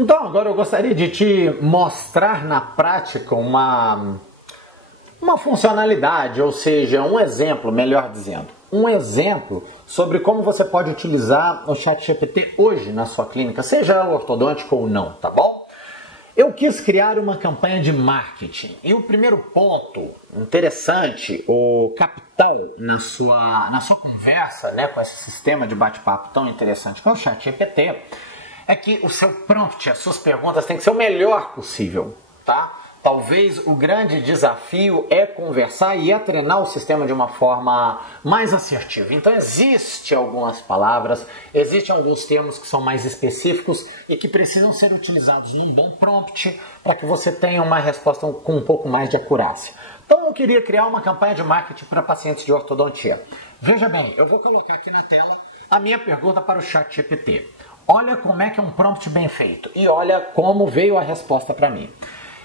Então, agora eu gostaria de te mostrar na prática uma funcionalidade, ou seja, um exemplo, melhor dizendo. Um exemplo sobre como você pode utilizar o ChatGPT hoje na sua clínica, seja ela ortodôntica ou não, tá bom? Eu quis criar uma campanha de marketing e o primeiro ponto interessante, o capital na sua conversa, né, com esse sistema de bate-papo tão interessante que é o ChatGPT, é que o seu prompt, as suas perguntas têm que ser o melhor possível, tá? Talvez o grande desafio é conversar e é treinar o sistema de uma forma mais assertiva. Então existem algumas palavras, existem alguns termos que são mais específicos e que precisam ser utilizados num bom prompt para que você tenha uma resposta com um pouco mais de acurácia. Então eu queria criar uma campanha de marketing para pacientes de ortodontia. Veja bem, eu vou colocar aqui na tela a minha pergunta para o ChatGPT. Olha como é que é um prompt bem feito e olha como veio a resposta para mim.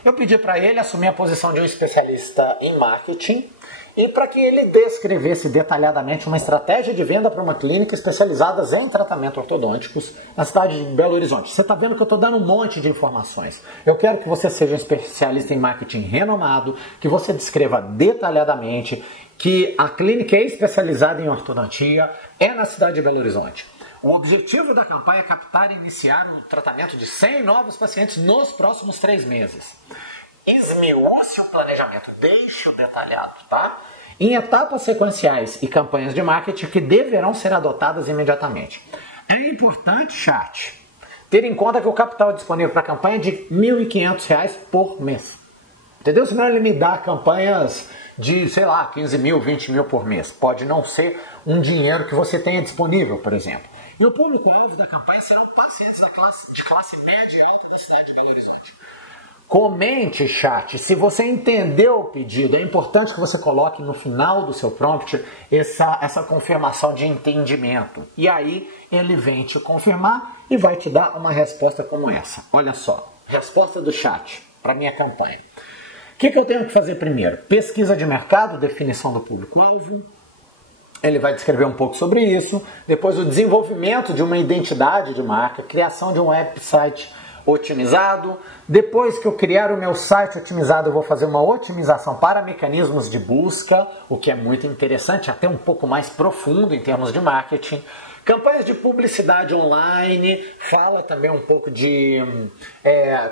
Eu pedi para ele assumir a posição de um especialista em marketing e para que ele descrevesse detalhadamente uma estratégia de venda para uma clínica especializada em tratamentos ortodônticos na cidade de Belo Horizonte. Você está vendo que eu estou dando um monte de informações. Eu quero que você seja um especialista em marketing renomado, que você descreva detalhadamente que a clínica é especializada em ortodontia, é na cidade de Belo Horizonte. O objetivo da campanha é captar e iniciar um tratamento de 100 novos pacientes nos próximos 3 meses. Esmiúce o planejamento, deixe-o detalhado, tá? Em etapas sequenciais e campanhas de marketing que deverão ser adotadas imediatamente. É importante, chat, ter em conta que o capital disponível para a campanha é de R$ 1.500 por mês. Entendeu? Senão ele me dá campanhas de, sei lá, 15 mil, 20 mil por mês. Pode não ser um dinheiro que você tenha disponível, por exemplo. E o público-alvo da campanha serão pacientes de classe média e alta da cidade de Belo Horizonte. Comente, chat, se você entendeu o pedido. É importante que você coloque no final do seu prompt essa confirmação de entendimento. E aí ele vem te confirmar e vai te dar uma resposta como essa. Olha só, resposta do chat para minha campanha. O que eu tenho que fazer primeiro? Pesquisa de mercado, definição do público-alvo. Ele vai descrever um pouco sobre isso. Depois o desenvolvimento de uma identidade de marca, criação de um website otimizado. Depois que eu criar o meu site otimizado, eu vou fazer uma otimização para mecanismos de busca, o que é muito interessante, até um pouco mais profundo em termos de marketing. Campanhas de publicidade online, fala também um pouco de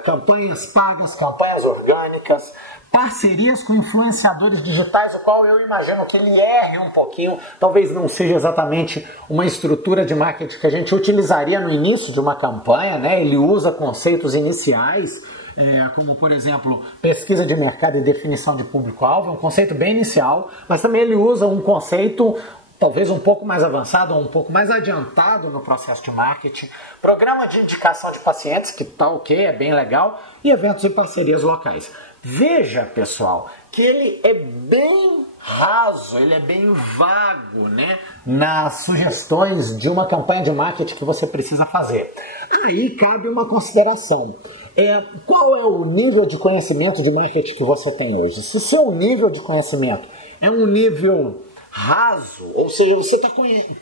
campanhas pagas, campanhas orgânicas, parcerias com influenciadores digitais, o qual eu imagino que ele erre um pouquinho, talvez não seja exatamente uma estrutura de marketing que a gente utilizaria no início de uma campanha, né? Ele usa conceitos iniciais, como por exemplo, pesquisa de mercado e definição de público-alvo, é um conceito bem inicial, mas também ele usa um conceito talvez um pouco mais avançado ou um pouco mais adiantado no processo de marketing, programa de indicação de pacientes, que tá ok, é bem legal, e eventos e parcerias locais. Veja, pessoal, que ele é bem raso, ele é bem vago, né, nas sugestões de uma campanha de marketing que você precisa fazer. Aí cabe uma consideração. Qual é o nível de conhecimento de marketing que você tem hoje? Se o seu nível de conhecimento é um nível raso, ou seja, você está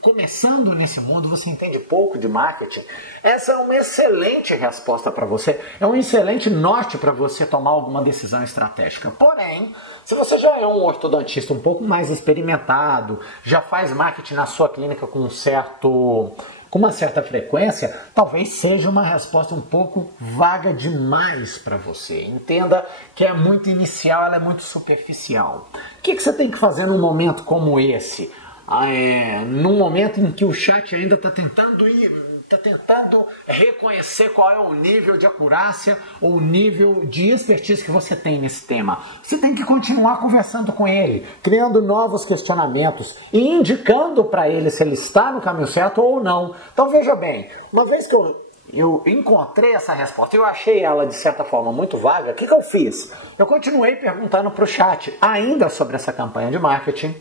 começando nesse mundo, você entende pouco de marketing, essa é uma excelente resposta para você, é um excelente norte para você tomar alguma decisão estratégica. Porém, se você já é um ortodontista um pouco mais experimentado, já faz marketing na sua clínica com uma certa frequência, talvez seja uma resposta um pouco vaga demais para você. Entenda que é muito inicial, ela é muito superficial. O que você tem que fazer num momento como esse? Num momento em que o chat ainda está tentando reconhecer qual é o nível de acurácia ou o nível de expertise que você tem nesse tema. Você tem que continuar conversando com ele, criando novos questionamentos e indicando para ele se ele está no caminho certo ou não. Então veja bem, uma vez que eu encontrei essa resposta, eu achei ela de certa forma muito vaga, o que eu fiz? Eu continuei perguntando para o chat ainda sobre essa campanha de marketing.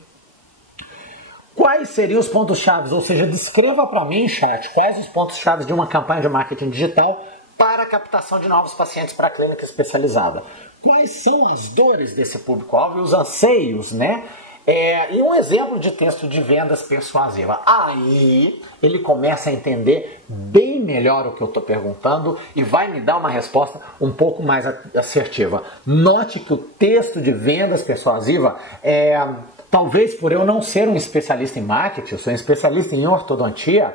Quais seriam os pontos-chave? Ou seja, descreva para mim, chat, quais os pontos-chave de uma campanha de marketing digital para a captação de novos pacientes para a clínica especializada. Quais são as dores desse público-alvo e os anseios, né, E um exemplo de texto de vendas persuasiva. Aí ele começa a entender bem melhor o que eu estou perguntando e vai me dar uma resposta um pouco mais assertiva. Note que o texto de vendas persuasiva talvez por eu não ser um especialista em marketing, eu sou um especialista em ortodontia,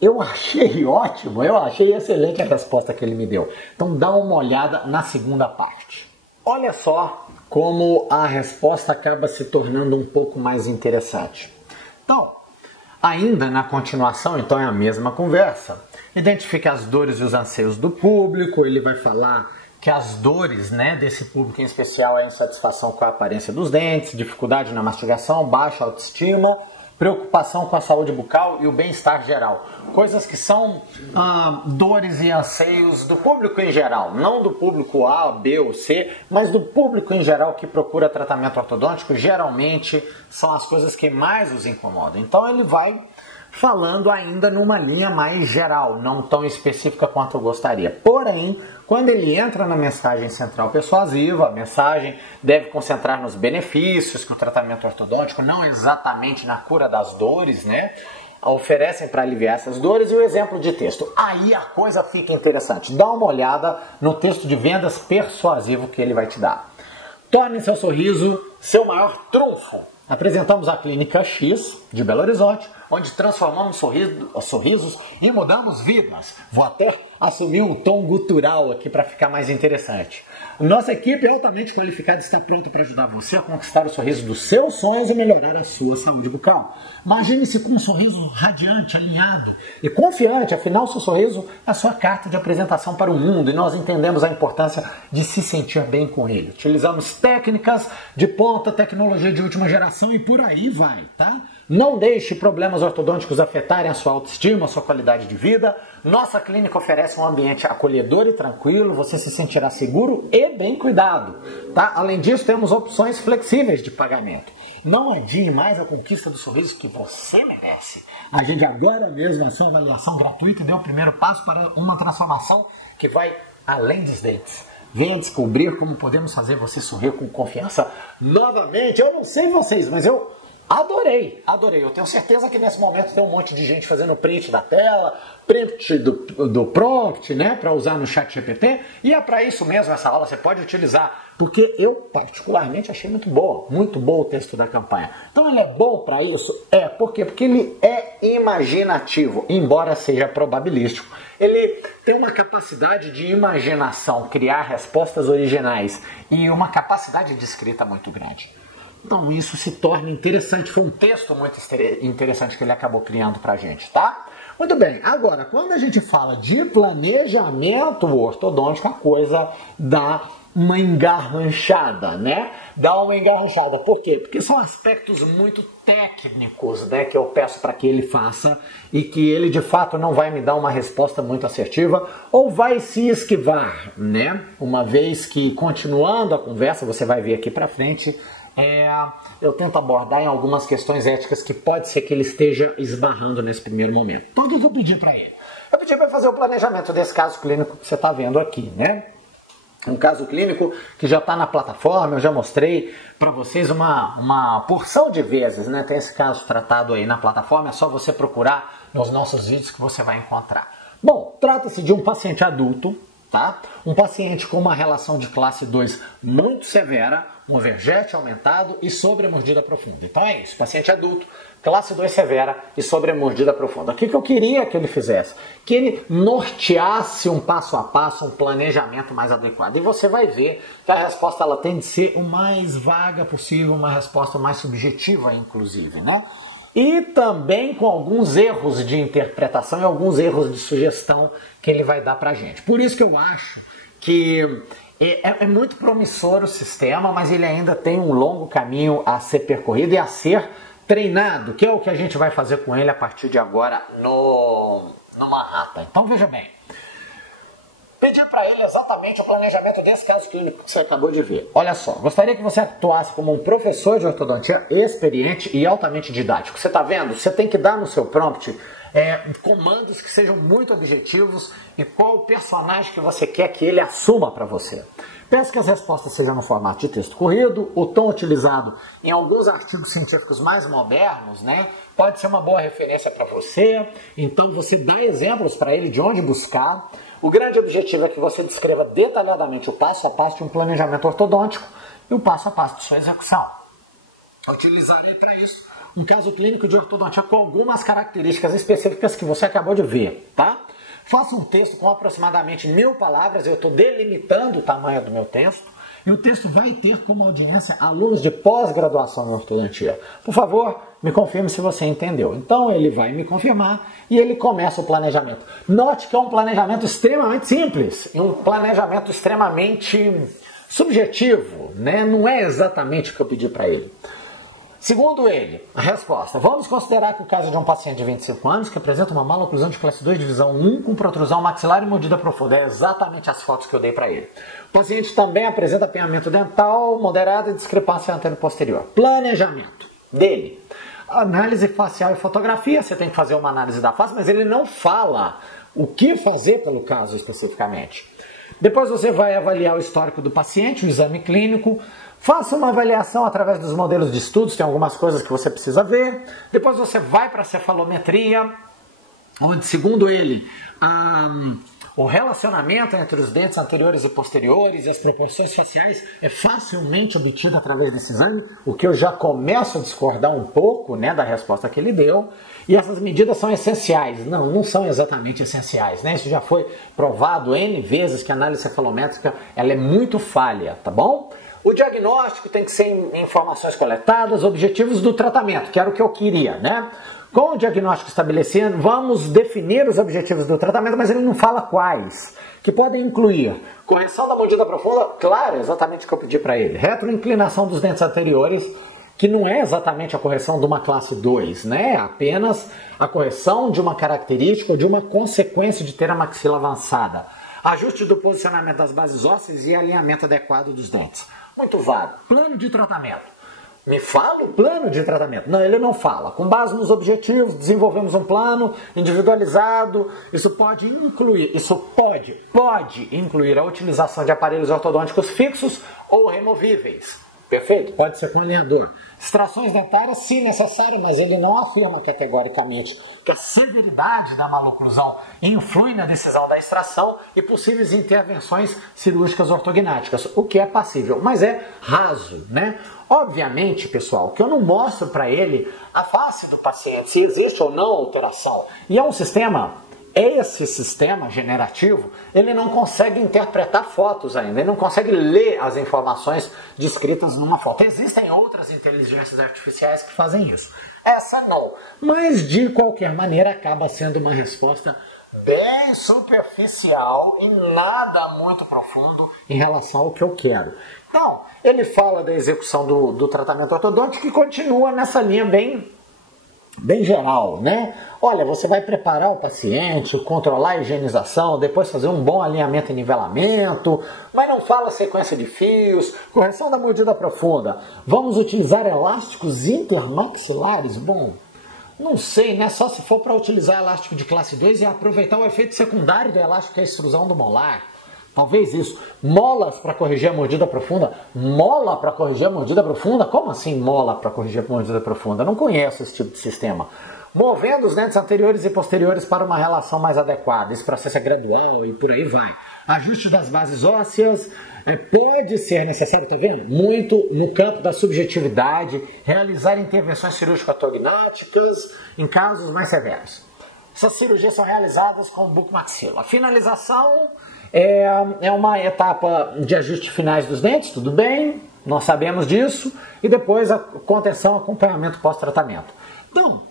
eu achei ótimo, eu achei excelente a resposta que ele me deu. Então dá uma olhada na segunda parte. Olha só como a resposta acaba se tornando um pouco mais interessante. Então, ainda na continuação, então é a mesma conversa. Identifique as dores e os anseios do público, ele vai falar que as dores, né, desse público em especial é a insatisfação com a aparência dos dentes, dificuldade na mastigação, baixa autoestima, preocupação com a saúde bucal e o bem-estar geral. Coisas que são dores e anseios do público em geral, não do público A, B ou C, mas do público em geral que procura tratamento ortodôntico, geralmente são as coisas que mais os incomodam. Então ele vai falando ainda numa linha mais geral, não tão específica quanto eu gostaria. Porém, quando ele entra na mensagem central persuasiva, a mensagem deve concentrar nos benefícios que o tratamento ortodôntico, não exatamente na cura das dores, né, oferecem para aliviar essas dores, e o exemplo de texto. Aí a coisa fica interessante. Dá uma olhada no texto de vendas persuasivo que ele vai te dar. Torne seu sorriso seu maior trunfo. Apresentamos a Clínica X de Belo Horizonte, onde transformamos sorrisos e mudamos vidas. Vou até assumir um tom gutural aqui para ficar mais interessante. Nossa equipe altamente qualificada está pronta para ajudar você a conquistar o sorriso dos seus sonhos e melhorar a sua saúde bucal. Imagine-se com um sorriso radiante, alinhado e confiante, afinal seu sorriso é a sua carta de apresentação para o mundo e nós entendemos a importância de se sentir bem com ele. Utilizamos técnicas de ponta, tecnologia de última geração e por aí vai, tá? Não deixe problemas ortodônticos afetarem a sua autoestima, a sua qualidade de vida. Nossa clínica oferece um ambiente acolhedor e tranquilo, você se sentirá seguro e bem cuidado, tá? Além disso, temos opções flexíveis de pagamento. Não adie mais a conquista do sorriso que você merece. Agende agora mesmo a sua avaliação gratuita e dê o primeiro passo para uma transformação que vai além dos dentes. Venha descobrir como podemos fazer você sorrir com confiança novamente. Eu não sei vocês, mas eu adorei. Eu tenho certeza que nesse momento tem um monte de gente fazendo print da tela, print do prompt, né, para usar no ChatGPT. E é para isso mesmo essa aula, você pode utilizar, porque eu particularmente achei muito bom o texto da campanha. Então ele é bom para isso? Por quê? Porque ele é imaginativo, embora seja probabilístico. Ele tem uma capacidade de imaginação, criar respostas originais e uma capacidade de escrita muito grande. Então isso se torna interessante, foi um texto muito interessante que ele acabou criando pra gente, tá? Muito bem, agora quando a gente fala de planejamento ortodôntico, a coisa dá uma engarranchada, né? Dá uma engarranchada, por quê? Porque são aspectos muito técnicos, né, que eu peço para que ele faça e que ele de fato não vai me dar uma resposta muito assertiva ou vai se esquivar, né? Uma vez que, continuando a conversa, você vai ver aqui pra frente, eu tento abordar em algumas questões éticas que pode ser que ele esteja esbarrando nesse primeiro momento. Então o que eu pedi para ele? Eu pedi para fazer o planejamento desse caso clínico que você está vendo aqui, né? Um caso clínico que já está na plataforma, eu já mostrei para vocês uma porção de vezes, né? Tem esse caso tratado aí na plataforma, é só você procurar nos nossos vídeos que você vai encontrar. Bom, trata-se de um paciente adulto, tá? Um paciente com uma relação de classe 2 muito severa, um overjet aumentado e sobremordida profunda. Então é isso, paciente adulto, classe 2 severa e sobremordida profunda. O que eu queria que ele fizesse? Que ele norteasse um passo a passo, um planejamento mais adequado. E você vai ver que a resposta ela tem de ser o mais vaga possível, uma resposta mais subjetiva, inclusive, né? E também com alguns erros de interpretação e alguns erros de sugestão que ele vai dar pra gente. Por isso que eu acho que é muito promissor o sistema, mas ele ainda tem um longo caminho a ser percorrido e a ser treinado, que é o que a gente vai fazer com ele a partir de agora no Manhattan. Então veja bem, pedir para ele exatamente o planejamento desse caso clínico que você acabou de ver. Olha só, gostaria que você atuasse como um professor de ortodontia experiente e altamente didático. Você está vendo? Você tem que dar no seu prompt comandos que sejam muito objetivos e qual o personagem que você quer que ele assuma para você. Peço que as respostas sejam no formato de texto corrido, o tom utilizado em alguns artigos científicos mais modernos, né, pode ser uma boa referência para você, então você dá exemplos para ele de onde buscar. O grande objetivo é que você descreva detalhadamente o passo a passo de um planejamento ortodôntico e o passo a passo de sua execução. Utilizarei para isso um caso clínico de ortodontia com algumas características específicas que você acabou de ver, tá? Faça um texto com aproximadamente 1000 palavras, eu estou delimitando o tamanho do meu texto, e o texto vai ter como audiência alunos de pós-graduação em ortodontia. Por favor, me confirme se você entendeu. Então ele vai me confirmar e ele começa o planejamento. Note que é um planejamento extremamente simples, e um planejamento extremamente subjetivo, né? Não é exatamente o que eu pedi para ele. Segundo ele, a resposta. Vamos considerar que o caso de um paciente de 25 anos que apresenta uma maloclusão de classe 2, divisão 1, com protrusão maxilar e mordida profunda. É exatamente as fotos que eu dei para ele. O paciente também apresenta apanhamento dental moderado e discrepância antero-posterior. Planejamento dele. Análise facial e fotografia. Você tem que fazer uma análise da face, mas ele não fala o que fazer pelo caso especificamente. Depois você vai avaliar o histórico do paciente, o exame clínico. Faça uma avaliação através dos modelos de estudos, tem algumas coisas que você precisa ver. Depois você vai para a cefalometria, onde, segundo ele, o relacionamento entre os dentes anteriores e posteriores e as proporções faciais é facilmente obtido através desse exame, o que eu já começo a discordar um pouco, né, da resposta que ele deu. E essas medidas são essenciais. Não, não são exatamente essenciais, né? Isso já foi provado N vezes que a análise cefalométrica ela é muito falha, tá bom? O diagnóstico tem que ser informações coletadas, objetivos do tratamento, que era o que eu queria, né? Com o diagnóstico estabelecido, vamos definir os objetivos do tratamento, mas ele não fala quais, que podem incluir correção da mordida profunda, claro, exatamente o que eu pedi para ele, retroinclinação dos dentes anteriores, que não é exatamente a correção de uma classe 2, né? É apenas a correção de uma característica ou de uma consequência de ter a maxila avançada. Ajuste do posicionamento das bases ósseas e alinhamento adequado dos dentes. Muito vago. Plano de tratamento. Me fala o plano de tratamento. Não, ele não fala. Com base nos objetivos, desenvolvemos um plano individualizado. Isso pode incluir a utilização de aparelhos ortodônticos fixos ou removíveis. Perfeito? Pode ser com alinhador. Extrações dentárias, se necessário, mas ele não afirma categoricamente que a severidade da maloclusão influi na decisão da extração e possíveis intervenções cirúrgicas ortognáticas, o que é passível, mas é raso, né? Obviamente, pessoal, que eu não mostro para ele a face do paciente, se existe ou não alteração. E é um sistema... Esse sistema generativo, ele não consegue interpretar fotos ainda, ele não consegue ler as informações descritas numa foto. Existem outras inteligências artificiais que fazem isso. Essa não. Mas, de qualquer maneira, acaba sendo uma resposta bem superficial e nada muito profundo em relação ao que eu quero. Então, ele fala da execução do tratamento ortodôntico que continua nessa linha bem geral, né? Olha, você vai preparar o paciente, controlar a higienização, depois fazer um bom alinhamento e nivelamento, mas não fala sequência de fios, correção da mordida profunda. Vamos utilizar elásticos intermaxilares? Bom, não sei, né? Só se for para utilizar elástico de classe 2 e aproveitar o efeito secundário do elástico, que é a extrusão do molar. Talvez isso. Molas para corrigir a mordida profunda? Mola para corrigir a mordida profunda? Como assim mola para corrigir a mordida profunda? Não conheço esse tipo de sistema. Movendo os dentes anteriores e posteriores para uma relação mais adequada. Esse processo é gradual e por aí vai. Ajuste das bases ósseas. Pode ser necessário, tá vendo? Muito no campo da subjetividade. Realizar intervenções cirúrgicas ortognáticas em casos mais severos. Essas cirurgias são realizadas com o bucomaxila. A finalização... É uma etapa de ajuste finais dos dentes, tudo bem, nós sabemos disso, e depois a contenção, acompanhamento pós-tratamento. Então,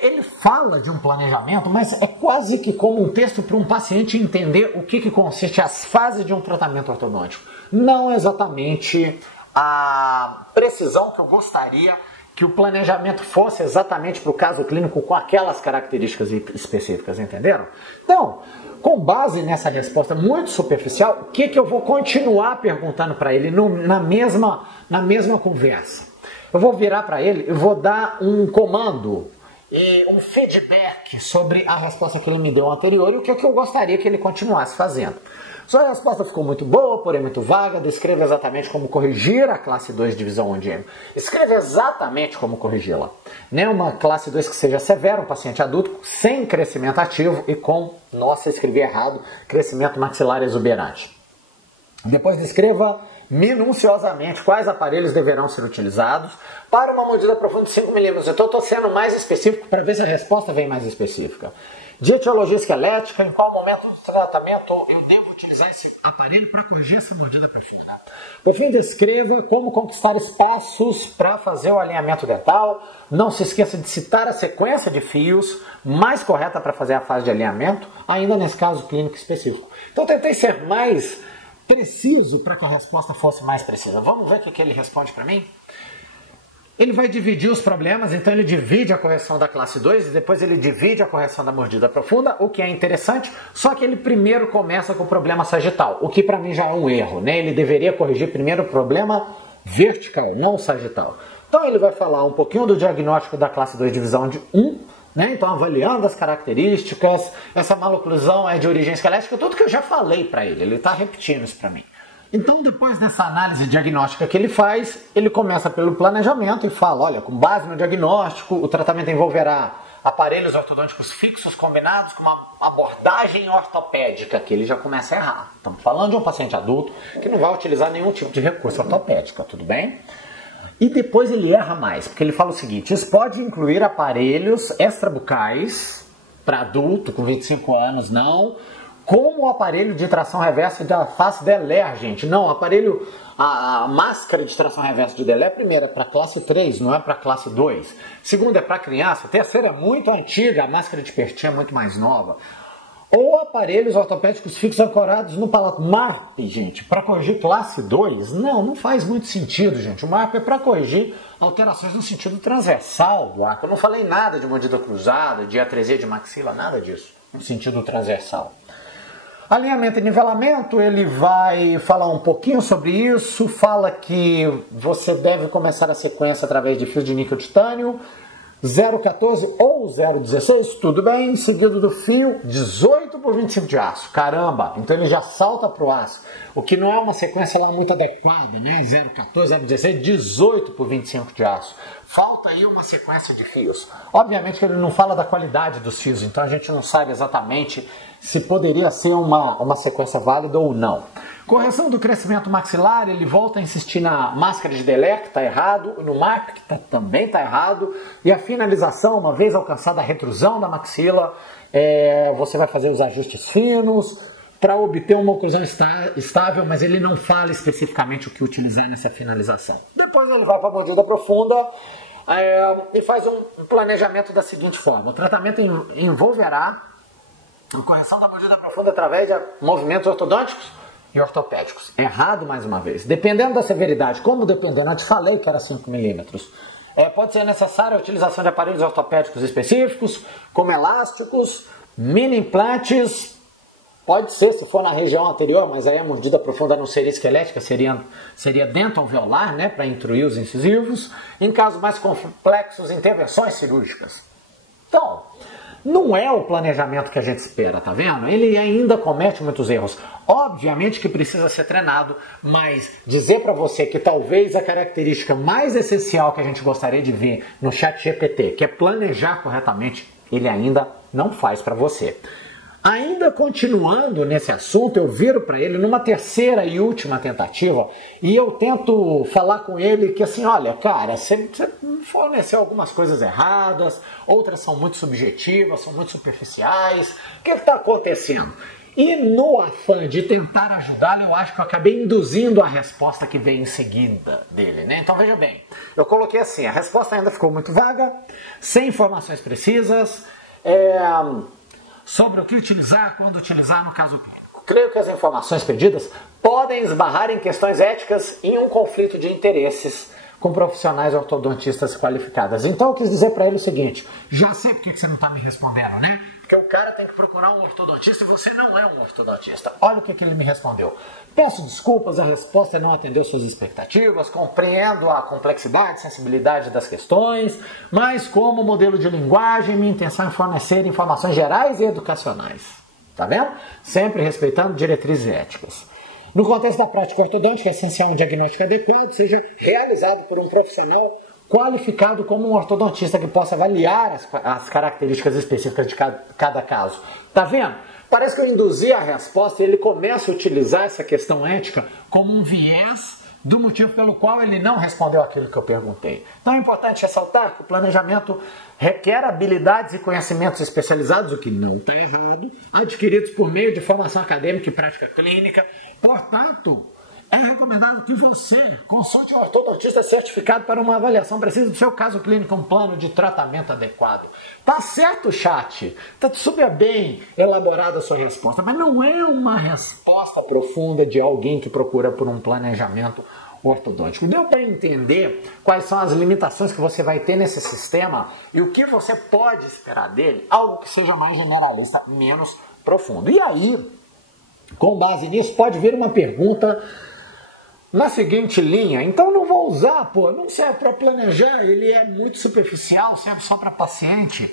ele fala de um planejamento, mas é quase que como um texto para um paciente entender o que consiste as fases de um tratamento ortodôntico. Não exatamente a precisão que eu gostaria que o planejamento fosse exatamente para o caso clínico com aquelas características específicas, entenderam? Então, com base nessa resposta muito superficial, o que eu vou continuar perguntando para ele na mesma conversa? Eu vou virar para ele e vou dar um comando e um feedback sobre a resposta que ele me deu anterior e o que eu gostaria que ele continuasse fazendo. Sua resposta ficou muito boa, porém muito vaga. Descreva exatamente como corrigir a classe 2 divisão onde M. Escreva exatamente como corrigi-la. Né? Uma classe 2 que seja severa, um paciente adulto, sem crescimento ativo e com, nossa, escrevi errado, crescimento maxilar exuberante. Depois descreva minuciosamente quais aparelhos deverão ser utilizados para uma mordida profunda de 5 milímetros. Então eu estou sendo mais específico para ver se a resposta vem mais específica. De etiologia esquelética, em qual momento do tratamento eu devo utilizar esse aparelho para corrigir essa mordida profunda. Por fim, descreva como conquistar espaços para fazer o alinhamento dental. Não se esqueça de citar a sequência de fios mais correta para fazer a fase de alinhamento, ainda nesse caso clínico específico. Então eu tentei ser mais preciso para que a resposta fosse mais precisa. Vamos ver o que ele responde para mim? Ele vai dividir os problemas, então ele divide a correção da classe 2 e depois ele divide a correção da mordida profunda, o que é interessante, só que ele primeiro começa com o problema sagital, o que para mim já é um erro, né? Ele deveria corrigir primeiro o problema vertical, não o sagital. Então ele vai falar um pouquinho do diagnóstico da classe 2 divisão de 1, né? Então avaliando as características, essa maloclusão é de origem esquelética, tudo que eu já falei para ele está repetindo isso para mim. Então, depois dessa análise diagnóstica que ele faz, ele começa pelo planejamento e fala, olha, com base no diagnóstico, o tratamento envolverá aparelhos ortodônticos fixos combinados com uma abordagem ortopédica, que ele já começa a errar. Estamos falando de um paciente adulto que não vai utilizar nenhum tipo de recurso ortopédico, tudo bem? E depois ele erra mais, porque ele fala o seguinte, isso pode incluir aparelhos extrabucais, para adulto com 25 anos, não, como o aparelho de tração reversa da face Delé, gente. Não, a máscara de tração reversa de Delé, primeiro, é para classe 3, não é para classe 2. Segundo, é para criança. Terceiro, é muito antiga, a máscara de Pertin é muito mais nova. Ou aparelhos ortopédicos fixos ancorados no palato. MARP, gente, para corrigir classe 2? Não faz muito sentido, gente. O MARP é para corrigir alterações no sentido transversal do arco. Eu não falei nada de mordida cruzada, de atresia de maxila, nada disso, no sentido transversal. Alinhamento e nivelamento, ele vai falar um pouquinho sobre isso, fala que você deve começar a sequência através de fios de níquel titânio, 0,14 ou 0,16, tudo bem, seguido do fio 18 por 25 de aço, caramba, então ele já salta para o aço, o que não é uma sequência lá muito adequada, né, 0,14, 0,16, 18 por 25 de aço, falta aí uma sequência de fios, obviamente que ele não fala da qualidade dos fios, então a gente não sabe exatamente se poderia ser uma sequência válida ou não. Correção do crescimento maxilar, ele volta a insistir na máscara de Delé, que está errado, no MARP, que também está errado, e a finalização, uma vez alcançada a retrusão da maxila, você vai fazer os ajustes finos para obter uma oclusão estável, mas ele não fala especificamente o que utilizar nessa finalização. Depois ele vai para a mordida profunda e faz um planejamento da seguinte forma. O tratamento envolverá a correção da mordida profunda através de movimentos ortodônticos e ortopédicos. Errado mais uma vez. Dependendo da severidade, como dependendo, eu te falei que era 5 milímetros, pode ser necessária a utilização de aparelhos ortopédicos específicos, como elásticos, mini implantes, pode ser se for na região anterior, mas aí a mordida profunda não seria esquelética, seria dentalveolar, né, para intruir os incisivos. Em casos mais complexos, intervenções cirúrgicas. Então, não é o planejamento que a gente espera, tá vendo? Ele ainda comete muitos erros. Obviamente que precisa ser treinado, mas dizer para você que talvez a característica mais essencial que a gente gostaria de ver no ChatGPT, que é planejar corretamente, ele ainda não faz para você. Ainda continuando nesse assunto, eu viro para ele numa terceira e última tentativa e eu tento falar com ele que assim, olha, cara, você forneceu algumas coisas erradas, outras são muito subjetivas, são muito superficiais, o que está acontecendo? E no afã de tentar ajudá-lo, eu acho que eu acabei induzindo a resposta que vem em seguida dele, né? Então veja bem, eu coloquei assim, a resposta ainda ficou muito vaga, sem informações precisas, sobre o que utilizar, quando utilizar no caso clínico. Creio que as informações pedidas podem esbarrar em questões éticas e em um conflito de interesses com profissionais ortodontistas qualificadas. Então eu quis dizer para ele o seguinte, já sei por que você não está me respondendo, né? Porque o cara tem que procurar um ortodontista e você não é um ortodontista. Olha o que ele me respondeu. Peço desculpas, a resposta não atendeu suas expectativas, compreendo a complexidade, sensibilidade das questões, mas como modelo de linguagem, minha intenção é fornecer informações gerais e educacionais. tá vendo? Sempre respeitando diretrizes éticas. No contexto da prática ortodôntica, é essencial um diagnóstico adequado, seja realizado por um profissional qualificado como um ortodontista que possa avaliar as características específicas de cada caso. Tá vendo? Parece que eu induzi a resposta e ele começa a utilizar essa questão ética como um viés do motivo pelo qual ele não respondeu aquilo que eu perguntei. Então é importante ressaltar que o planejamento requer habilidades e conhecimentos especializados, o que não está errado, adquiridos por meio de formação acadêmica e prática clínica. Portanto, é recomendado que você consulte um ortodontista certificado para uma avaliação precisa do seu caso clínico, um plano de tratamento adequado. Tá certo, chat? Tá super bem elaborada a sua resposta, mas não é uma resposta profunda de alguém que procura por um planejamento ortodôntico. Deu para entender quais são as limitações que você vai ter nesse sistema e o que você pode esperar dele? Algo que seja mais generalista, menos profundo. E aí, com base nisso, pode vir uma pergunta na seguinte linha: então não vou usar, não serve para planejar, ele é muito superficial, serve só para paciente.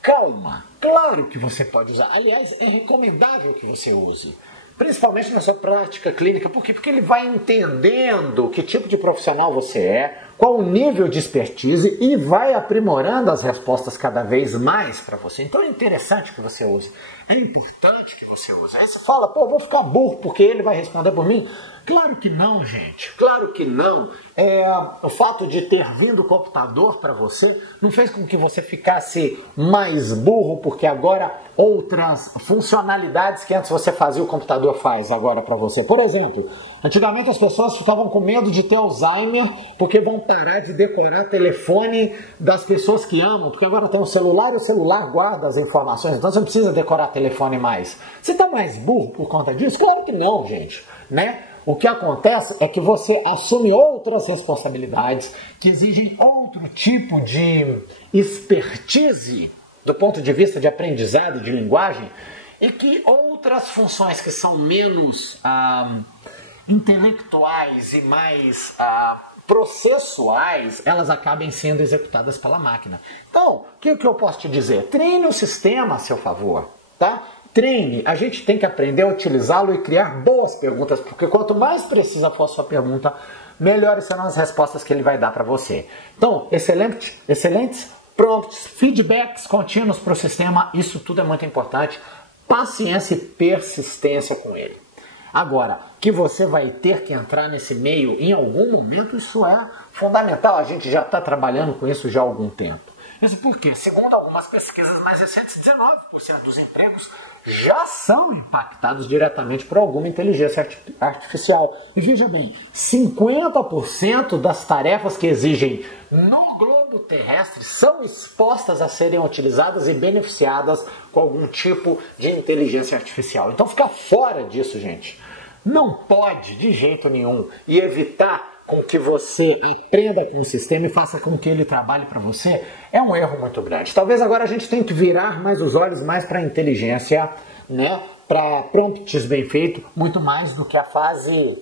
Calma, claro que você pode usar. Aliás, é recomendável que você use, principalmente na sua prática clínica. Por quê? Porque ele vai entendendo que tipo de profissional você é, qual o nível de expertise e vai aprimorando as respostas cada vez mais para você. Então é interessante que você use, é importante que você use. Aí você fala, vou ficar burro porque ele vai responder por mim. Claro que não, gente. Claro que não. O fato de ter vindo o computador para você não fez com que você ficasse mais burro, porque agora outras funcionalidades que antes você fazia, o computador faz agora para você. Por exemplo, antigamente as pessoas ficavam com medo de ter Alzheimer porque vão parar de decorar telefone das pessoas que amam, porque agora tem um celular e o celular guarda as informações, então você não precisa decorar telefone mais. Você está mais burro por conta disso? Claro que não, gente, né? O que acontece é que você assume outras responsabilidades que exigem outro tipo de expertise do ponto de vista de aprendizado, de linguagem, e que outras funções que são menos intelectuais e mais processuais, elas acabem sendo executadas pela máquina. Então, o que eu posso te dizer? Treine o sistema a seu favor, tá? Treine, a gente tem que aprender a utilizá-lo e criar boas perguntas, porque quanto mais precisa for a sua pergunta, melhores serão as respostas que ele vai dar para você. Então, excelentes prompts, feedbacks contínuos para o sistema, isso tudo é muito importante. Paciência e persistência com ele. Agora, que você vai ter que entrar nesse meio em algum momento, isso é fundamental. A gente já está trabalhando com isso já há algum tempo. Isso porque, segundo algumas pesquisas mais recentes, 19% dos empregos já são impactados diretamente por alguma inteligência artificial. E veja bem, 50% das tarefas que exigem no globo terrestre são expostas a serem utilizadas e beneficiadas com algum tipo de inteligência artificial. Então fica fora disso, gente. Não pode, de jeito nenhum, e evitar com que você aprenda com o sistema e faça com que ele trabalhe para você, é um erro muito grande. Talvez agora a gente tenha que virar mais os olhos mais para a inteligência, né? Para prompts bem feitos, muito mais do que a fase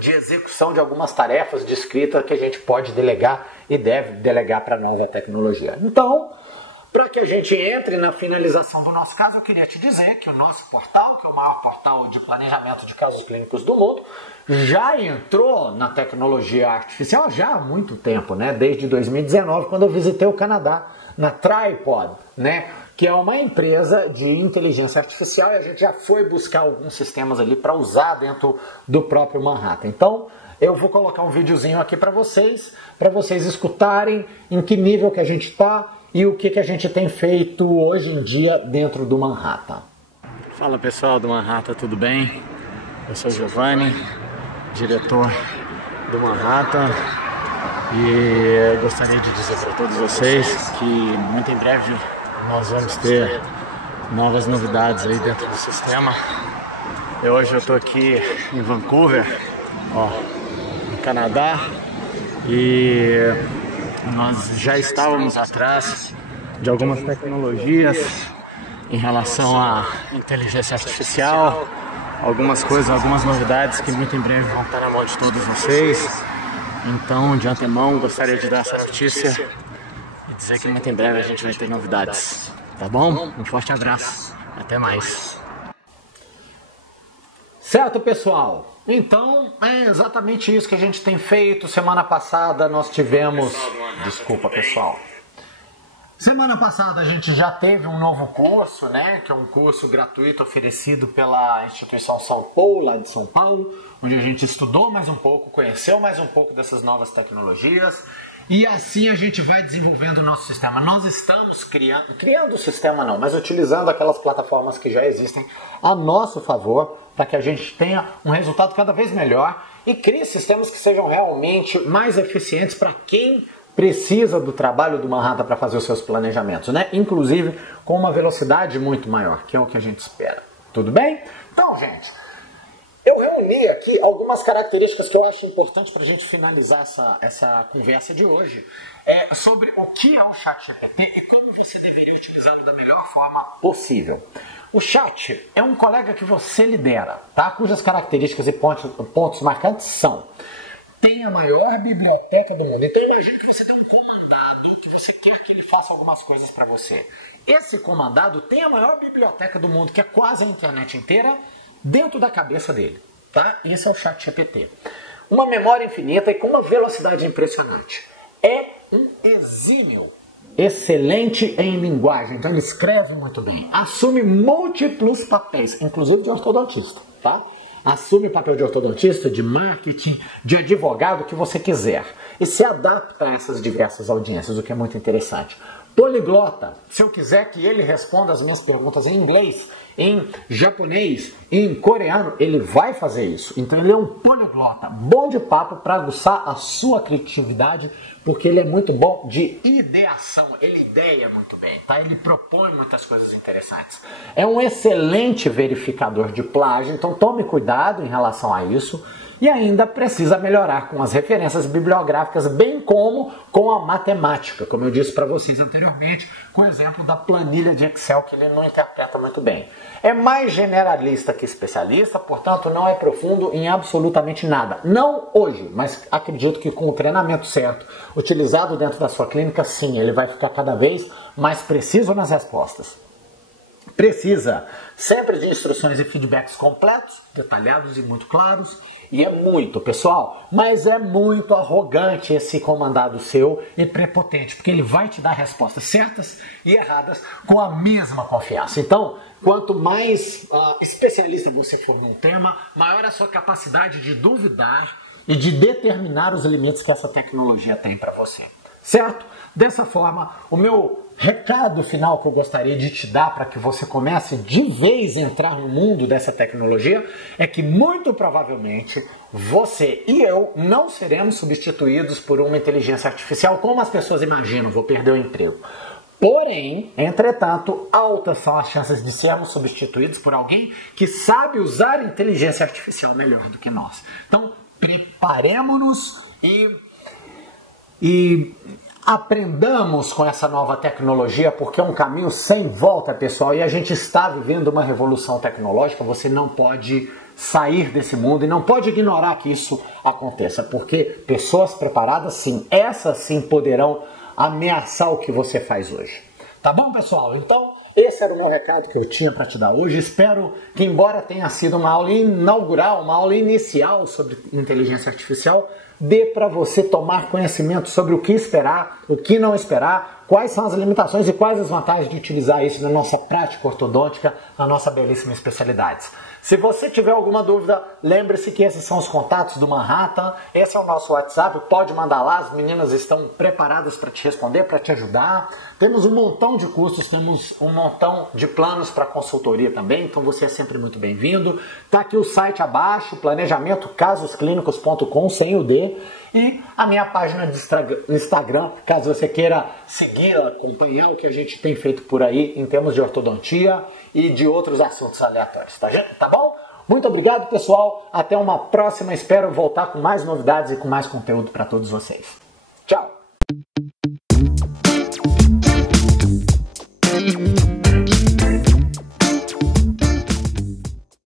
de execução de algumas tarefas de escrita que a gente pode delegar e deve delegar para a nova tecnologia. Então, para que a gente entre na finalização do nosso caso, eu queria te dizer que o nosso portal, que é o maior portal de planejamento de casos clínicos do mundo, já entrou na tecnologia artificial já há muito tempo, né? Desde 2019, quando eu visitei o Canadá, na Tripod, né? Que é uma empresa de inteligência artificial, e a gente já foi buscar alguns sistemas ali para usar dentro do próprio Manhattan. Então, eu vou colocar um videozinho aqui para vocês escutarem em que nível que a gente está e o que a gente tem feito hoje em dia dentro do Manhattan. Fala pessoal do Manhattan, tudo bem? Eu sou o Giovanni, diretor do Manhattan, e gostaria de dizer para todos vocês que muito em breve nós vamos ter novas novidades aí dentro do sistema. Hoje eu estou aqui em Vancouver, no Canadá, e nós já estávamos atrás de algumas tecnologias em relação à inteligência artificial, algumas coisas, algumas novidades que muito em breve vão estar na mão de todos vocês. Então, de antemão, gostaria de dar essa notícia e dizer que muito em breve a gente vai ter novidades, tá bom? Um forte abraço, até mais. Certo, pessoal? Então, é exatamente isso que a gente tem feito. Semana passada nós tivemos... Desculpa, pessoal. Semana passada a gente já teve um novo curso, né? Que é um curso gratuito oferecido pela instituição São Paulo, lá de São Paulo, onde a gente estudou mais um pouco, conheceu mais um pouco dessas novas tecnologias. E assim a gente vai desenvolvendo o nosso sistema. Nós estamos criando o sistema não, mas utilizando aquelas plataformas que já existem a nosso favor, para que a gente tenha um resultado cada vez melhor e crie sistemas que sejam realmente mais eficientes para quem precisa do trabalho do Manhattan para fazer os seus planejamentos, né? Inclusive com uma velocidade muito maior, que é o que a gente espera. Tudo bem? Então, gente, eu reuni aqui algumas características que eu acho importante para a gente finalizar essa conversa de hoje sobre o que é o ChatGPT e como você deveria utilizá-lo da melhor forma possível. O chat é um colega que você lidera, tá? Cujas características e pontos marcantes são: tem a maior biblioteca do mundo. Então imagine que você tem um comandado que você quer que ele faça algumas coisas para você. Esse comandado tem a maior biblioteca do mundo, que é quase a internet inteira, dentro da cabeça dele, tá? Esse é o ChatGPT. Uma memória infinita e com uma velocidade impressionante. É um exímio, excelente em linguagem, então ele escreve muito bem. Assume múltiplos papéis, inclusive de ortodontista, tá? Assume o papel de ortodontista, de marketing, de advogado, o que você quiser. E se adapta a essas diversas audiências, o que é muito interessante. Poliglota, se eu quiser que ele responda as minhas perguntas em inglês, em japonês, em coreano, ele vai fazer isso. Então ele é um poliglota, bom de papo para aguçar a sua criatividade, porque ele é muito bom de ideação, ele ideia muito bem, tá? Ele propõe muitas coisas interessantes. É um excelente verificador de plágio, então tome cuidado em relação a isso. E ainda precisa melhorar com as referências bibliográficas, bem como com a matemática, como eu disse para vocês anteriormente, com o exemplo da planilha de Excel, que ele não interpreta muito bem. É mais generalista que especialista, portanto não é profundo em absolutamente nada. Não hoje, mas acredito que com o treinamento certo, utilizado dentro da sua clínica, sim, ele vai ficar cada vez mais preciso nas respostas. Precisa sempre de instruções e feedbacks completos, detalhados e muito claros. E é muito, pessoal, mas é muito arrogante esse comandado seu e prepotente, porque ele vai te dar respostas certas e erradas com a mesma confiança. Então, quanto mais especialista você for num tema, maior a sua capacidade de duvidar e de determinar os limites que essa tecnologia tem para você. Certo? Dessa forma, o meu recado final que eu gostaria de te dar para que você comece de vez a entrar no mundo dessa tecnologia é que muito provavelmente você e eu não seremos substituídos por uma inteligência artificial como as pessoas imaginam, vou perder o emprego. Porém, entretanto, altas são as chances de sermos substituídos por alguém que sabe usar a inteligência artificial melhor do que nós. Então, preparemos-nos e aprendamos com essa nova tecnologia, porque é um caminho sem volta, pessoal, e a gente está vivendo uma revolução tecnológica. Você não pode sair desse mundo e não pode ignorar que isso aconteça, porque pessoas preparadas, sim, essas sim poderão ameaçar o que você faz hoje. Tá bom, pessoal? Então, esse era o meu recado que eu tinha para te dar hoje. Espero que, embora tenha sido uma aula inaugural, uma aula inicial sobre inteligência artificial, dê para você tomar conhecimento sobre o que esperar, o que não esperar, quais são as limitações e quais as vantagens de utilizar isso na nossa prática ortodôntica, na nossa belíssima especialidade. Se você tiver alguma dúvida, lembre-se que esses são os contatos do Manhattan, esse é o nosso WhatsApp, pode mandar lá, as meninas estão preparadas para te responder, para te ajudar. Temos um montão de cursos, temos um montão de planos para consultoria também, então você é sempre muito bem-vindo. Está aqui o site abaixo, planejamentoCasosClínicos.com, sem o D, e a minha página de Instagram, caso você queira seguir, acompanhar o que a gente tem feito por aí em termos de ortodontia e de outros assuntos aleatórios, tá bom? Muito obrigado, pessoal. Até uma próxima. Espero voltar com mais novidades e com mais conteúdo para todos vocês.